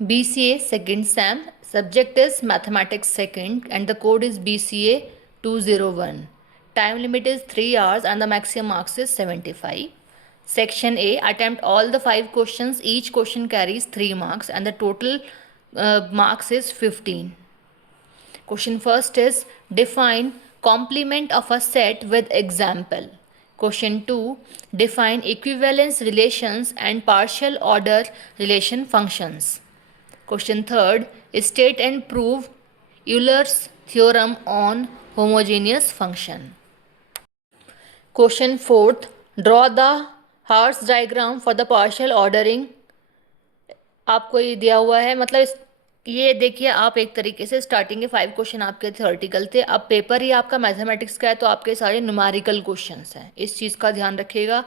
BCA second SAM, subject is Mathematics second and the code is BCA 201. Time limit is 3 hours and the maximum marks is 75. Section A, attempt all the 5 questions. Each question carries 3 marks and the total marks is 15. Question first is define complement of a set with example. Question 2, define equivalence relations and partial order relation functions. Question third, state and prove Euler's theorem on homogeneous function. Question fourth, draw the Hart's diagram for the partial ordering. आपको ये दिया हुआ है, मतलब ये देखिए आप एक तरीके से स्टार्टिंग के 5 क्वेश्चन आपके थ्योरेटिकल थे, अब पेपर ही आपका मैथमेटिक्स का है तो आपके सारे न्यूमेरिकल क्वेश्चंस हैं, इस चीज़ का ध्यान रखिएगा।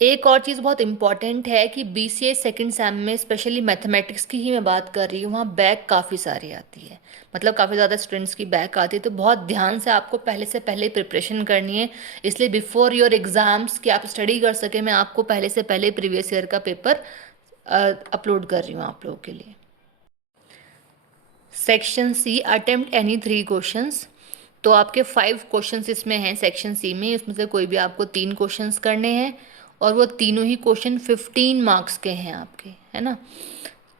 एक और चीज़ बहुत इंपॉर्टेंट है कि BCA सेकंड सेम में स्पेशली मैथमेटिक्स की ही मैं बात कर रही हूँ, वहाँ बैक काफ़ी सारी आती है, मतलब काफ़ी ज़्यादा स्टूडेंट्स की बैक आती है, तो बहुत ध्यान से आपको पहले से पहले प्रिपरेशन करनी है। इसलिए बिफोर योर एग्ज़ाम्स कि आप स्टडी कर सकें, मैं आपको पहले से पहले प्रीवियस ईयर का पेपर अपलोड कर रही हूँ आप लोगों के लिए। Section C, attempt any 3 questions. तो आपके 5 क्वेश्चंस इसमें हैं सेक्शन सी में, इसमें से कोई भी आपको 3 क्वेश्चंस करने हैं और वो तीनों ही क्वेश्चन 15 मार्क्स के हैं आपके, है ना।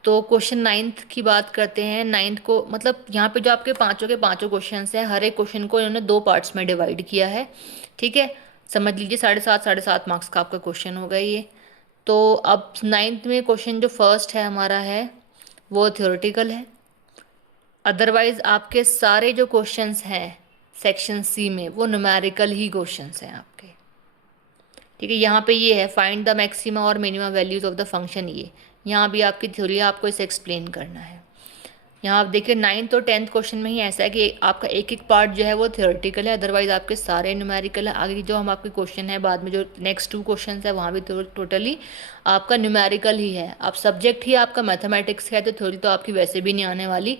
तो क्वेश्चन 9th की बात करते हैं। 9th को मतलब यहाँ पे जो आपके पाँचों के पाँचों क्वेश्चन हैं, हर एक क्वेश्चन को इन्होंने 2 पार्ट्स में डिवाइड किया है, ठीक है। समझ लीजिए 7.5 मार्क्स का आपका क्वेश्चन होगा ये। तो अब 9th में क्वेश्चन जो फर्स्ट है हमारा है वो थ्योरेटिकल है, अदरवाइज आपके सारे जो क्वेश्चंस हैं सेक्शन सी में वो न्यूमेरिकल ही क्वेश्चंस हैं आपके, ठीक है। यहाँ पे ये है फाइंड द मैक्सिमा और minima values of the function, ये यहाँ भी आपकी थ्योरी है, आपको इसे एक्सप्लेन करना है। यहाँ आप देखिए 9th और 10th क्वेश्चन में ही ऐसा है कि आपका एक एक पार्ट जो है वो थ्योरेटिकल है, अदरवाइज आपके सारे न्यूमेरिकल है। आगे जो हम आपके क्वेश्चन है बाद में जो नेक्स्ट 2 क्वेश्चन है वहाँ भी टोटली आपका न्यूमेरिकल ही है। अब सब्जेक्ट ही आपका मैथमेटिक्स है तो थ्योरी तो आपकी वैसे भी नहीं आने वाली,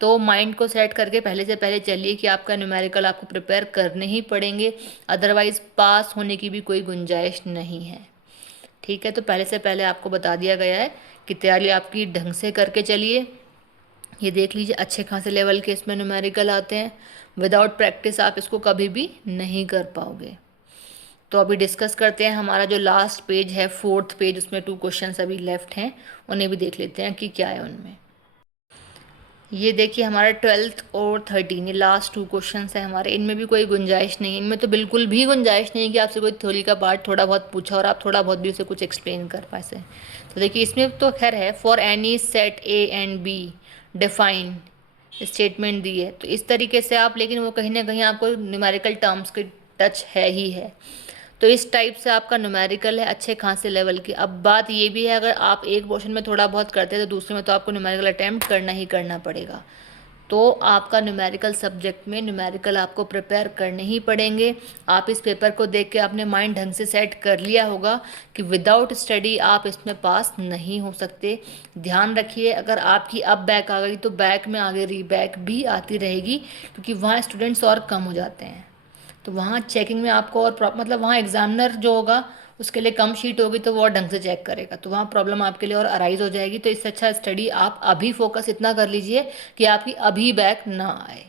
तो माइंड को सेट करके पहले से पहले चलिए कि आपका न्यूमेरिकल आपको प्रिपेयर करने ही पड़ेंगे, अदरवाइज़ पास होने की भी कोई गुंजाइश नहीं है, ठीक है। तो पहले से पहले आपको बता दिया गया है कि तैयारी आपकी ढंग से करके चलिए। ये देख लीजिए अच्छे खासे लेवल के इसमें न्यूमेरिकल आते हैं, विदाउट प्रैक्टिस आप इसको कभी भी नहीं कर पाओगे। तो अभी डिस्कस करते हैं हमारा जो लास्ट पेज है 4th पेज, उसमें 2 क्वेश्चंस अभी लेफ्ट हैं, उन्हें भी देख लेते हैं कि क्या है उनमें। ये देखिए हमारा 12th और 13 ये लास्ट 2 क्वेश्चंस हैं हमारे, इनमें भी कोई गुंजाइश नहीं है, इनमें तो बिल्कुल भी गुंजाइश नहीं है कि आपसे कोई थ्योरी का पार्ट थोड़ा बहुत पूछा और आप थोड़ा बहुत भी उसे कुछ एक्सप्लेन कर पाए से। तो देखिए इसमें तो खैर है for any set A and B define statement दी है, तो इस तरीके से आप, लेकिन वो कहीं ना कहीं आपको न्यूमेरिकल टर्म्स की टच है ही है, तो इस टाइप से आपका न्यूमेरिकल है अच्छे खासे लेवल की। अब बात ये भी है अगर आप एक पोर्शन में थोड़ा बहुत करते हैं तो दूसरे में तो आपको न्यूमेरिकल अटैम्प्ट करना ही करना पड़ेगा। तो आपका न्यूमेरिकल सब्जेक्ट में न्यूमेरिकल आपको प्रिपेयर करने ही पड़ेंगे। आप इस पेपर को देख के अपने माइंड ढंग से सेट कर लिया होगा कि विदाउट स्टडी आप इसमें पास नहीं हो सकते। ध्यान रखिए अगर आपकी अब बैक आ गई तो बैक में आगे रीबैक भी आती रहेगी, क्योंकि वहाँ स्टूडेंट्स और कम हो जाते हैं, तो वहाँ चेकिंग में आपको और मतलब वहाँ एग्जामिनर जो होगा उसके लिए कम शीट होगी तो वो और ढंग से चेक करेगा, तो वहाँ प्रॉब्लम आपके लिए और अराइज हो जाएगी। तो इससे अच्छा स्टडी आप अभी फोकस इतना कर लीजिए कि आपकी अभी बैक ना आए।